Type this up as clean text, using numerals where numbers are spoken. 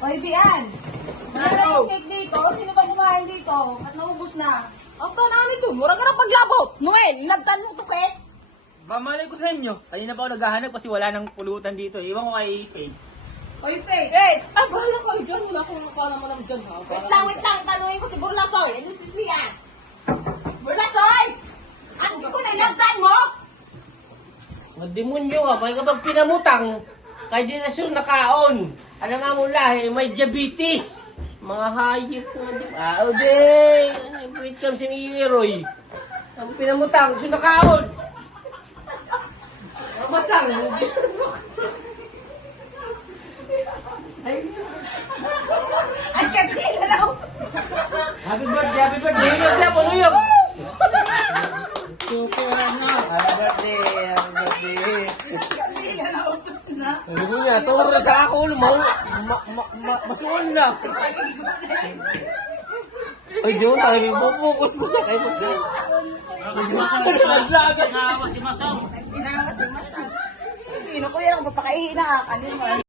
Hoy, Bian. Wala yung cake dito. Sino ba kumain dito? At naubos na. Ang panaan ito. Mura ka na paglabot. Noel, lagtan mo ito, cake. Bamalay ko sa inyo. Kanina pa ako naghahanap kasi wala nang pulutan dito. Iwan ko kay Faye. Hoy, Faith. Faith! Ah, bahala ka dyan. Wala akong nakalaman dyan, ha? Wait lang. Tanungin ko si Burlasoy. Ano si Sian? Burlasoy! Ano ko na ilagtan mo? Magdemonyo ka, kaya kapag pinamutang, kaya di na siya nakaon. Alam nga mo lahi, may diabetes. Mga hayop ko, di ba? O de, wait kam si Miroy. Ang pinamutang, siya nakaon. Masang, Ay, kakila lang. Happy birthday! Uyog na po, uyog! super ano. Happy birthday! Kakila na, ubos na. Ano ko niya, turo sa ako, masuon na. Ay, di mo tayo, focus mo sa kayo. Naglaga! Nakawa si Masang! Ginawa si Mata. Sino ko yan? Ang papakaihi na. Kanino?